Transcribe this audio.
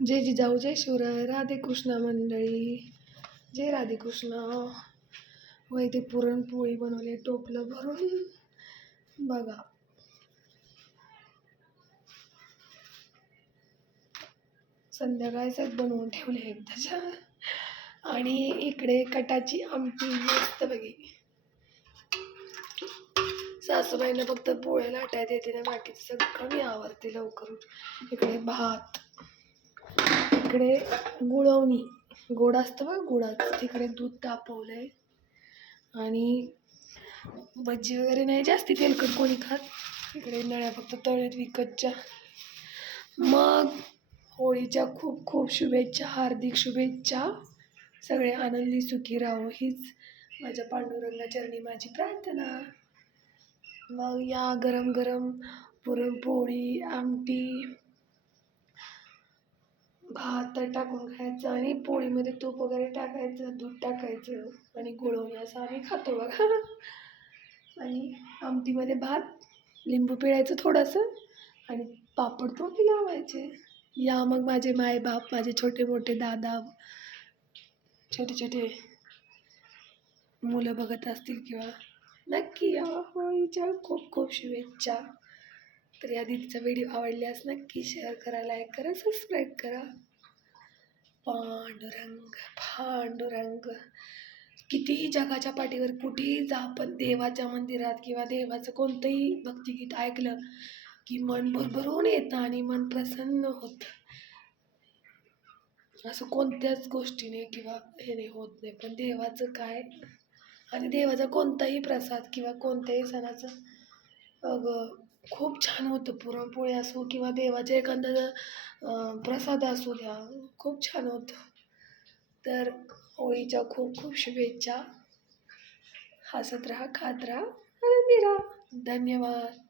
जय जिजाऊ जय शिवराय राधे कृष्ण मंडळी. जय राधे कृष्ण. व इथे पुरणपोळी बनवली टोपलं भरून बघा. संध्याकाळच बनवून ठेवले एकदाच्या. आणि इकडे कटाची आमटी मस्त बघी. सासूबाईंना फक्त पोळ्या लाटायला येते ना, बाकीचं सगळं मी आवरते लवकर. इकडे भात, इकडे गुळवणी, गोड असतं बघ गुळाचं, तिकडे दूध तापवलंय. आणि भजी वगैरे नाही जास्ती तेलकट कोणी खात. इकडे नळ्या फक्त तळ्यात विकतच्या. मग होळीच्या खूप खूप शुभेच्छा, हार्दिक शुभेच्छा. सगळे आनंदी सुखी राहो हीच माझ्या पांडुरंगाचरणी माझी प्रार्थना. मग या गरम गरम पुरणपोळी, आमटी, भात टाकून खायचं आणि पोळीमध्ये तूप वगैरे टाकायचं, दूध टाकायचं आणि गुळवणी असं आम्ही खातो बघा. आणि आमटीमध्ये भात, लिंबू पिळायचं थोडंसं आणि पापड तोंडी लावायचे. या मग माझे मायबाप, माझे छोटे मोठे दादा, छोटे छोटे मुलं बघत असतील किंवा नक्की या. होळीच्या खूप खूप शुभेच्छा. तर या दीदीचा व्हिडिओ आवडल्यास नक्की शेअर करा, लाईक करा, सबस्क्राईब करा. पांडुरंग पांडुरंग. कितीही जगाच्या पाठीवर कुठेही जा, पण देवाच्या मंदिरात किंवा देवाचं कोणतंही भक्तिगीत ऐकलं की मन भरभरून येतं आणि मन प्रसन्न होतं. असं कोणत्याच गोष्टीने किंवा हे होत नाही, पण देवाचं काय. आणि देवाचा कोणताही प्रसाद किंवा कोणत्याही सणाचं खूप छान होतं. पुरणपोळी असो किंवा देवाचे एखादा प्रसाद असू द्या, खूप छान होतं. तर होळीच्या खूप खूप शुभेच्छा. हसत राहा, खात राहा, आनंदी राहा. धन्यवाद.